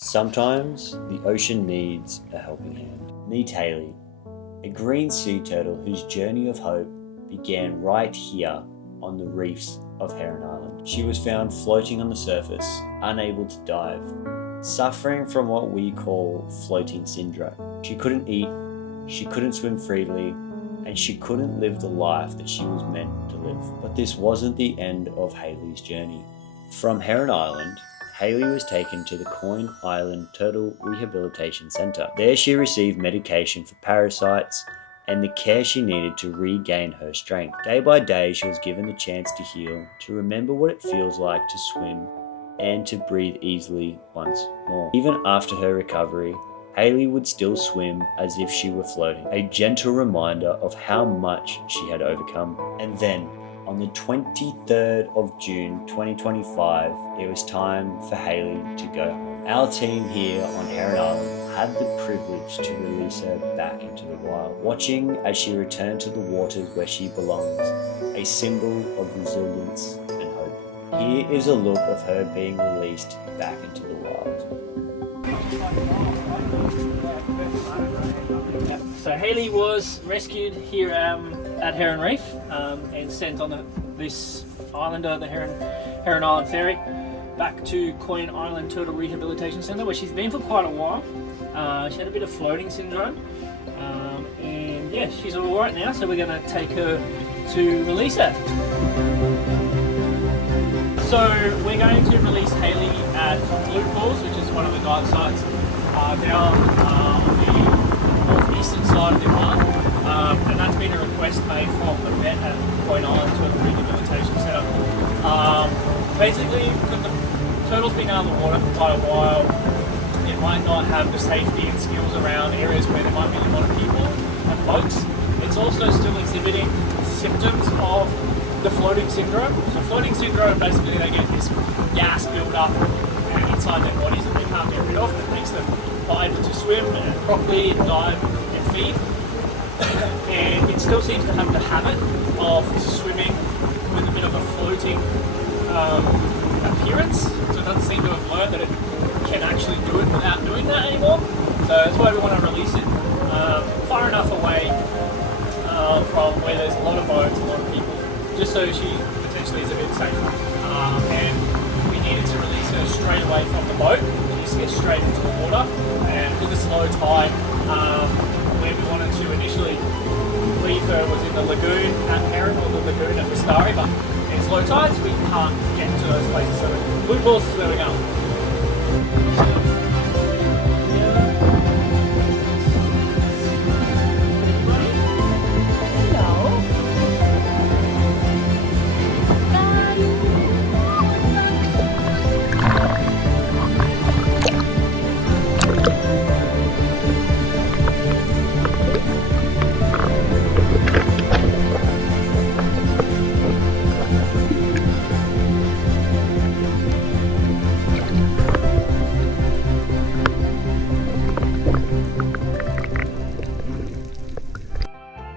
Sometimes the ocean needs a helping hand. Meet Haley, a green sea turtle whose journey of hope began right here on the reefs of Heron Island. She was found floating on the surface, unable to dive, suffering from what we call floating syndrome. She couldn't eat, she couldn't swim freely, and she couldn't live the life that she was meant to live. But this wasn't the end of Haley's journey. From Heron Island, Haley was taken to the Coin Island Turtle Rehabilitation Centre. There she received medication for parasites and the care she needed to regain her strength. Day by day, she was given the chance to heal, to remember what it feels like to swim, and to breathe easily once more. Even after her recovery, Haley would still swim as if she were floating, a gentle reminder of how much she had overcome. And then, on the 23rd of June 2025, it was time for Haley to go home. Our team here on Heron Island had the privilege to release her back into the wild, watching as she returned to the waters where she belongs, a symbol of resilience and hope. Here is a look of her being released back into the wild. So Haley was rescued here at Heron Reef and sent on this islander, the Heron Island ferry, back to Coin Island Turtle Rehabilitation Centre, where she's been for quite a while. She had a bit of floating syndrome, and yeah, she's all right now. So we're going to take her to release her. So we're going to release Haley at Blue Pools, which is one of the dive sites down on the northeastern side of the island, and that's been a request made from the vet at Coin Island Turtle Rehabilitation Centre. Basically, because the turtle's been out of the water for quite a while, it might not have the safety and skills around areas where there might be a lot of people and boats. It's also still exhibiting symptoms of the floating syndrome. So floating syndrome, basically they get this gas build up inside their bodies that they can't get rid of, that makes them able to swim and properly and dive and feed. And it still seems to have the habit of swimming with a bit of a floating appearance. So it doesn't seem to have learned that it can actually do it without doing that anymore. So that's why we want to release it far enough away from where there's a lot of boats, a lot of people, just so she potentially is a bit safer. And we needed to release her straight away from the boat. She just gets straight into the water, and because it's low tide, where we wanted to initially leave her was in the lagoon at Heron or the lagoon at Wistari, but it's low tide, so we can't get to those places. So Blue Pools is where we're going.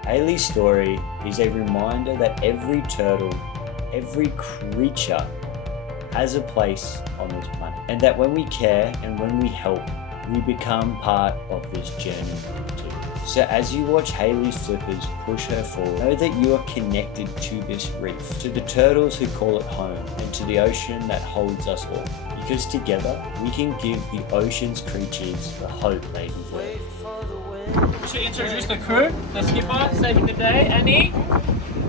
Haley's story is a reminder that every turtle, every creature has a place on this planet, and that when we care and when we help, we become part of this journey too. So as you watch Haley's flippers push her forward, know that you are connected to this reef, to the turtles who call it home, and to the ocean that holds us all. Because together, we can give the ocean's creatures the hope they deserve. We should introduce the crew, the skipper saving the day, Annie,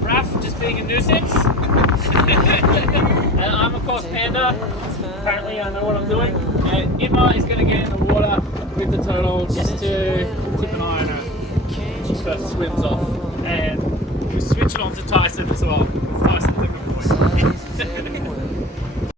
Raph just being a nuisance, and I'm of course Panda. Apparently I know what I'm doing. And Emma is going to get in the water with the turtles just to keep an eye on her. She first swims off, and we switch it on to Tyson as well. Tyson's a good boy.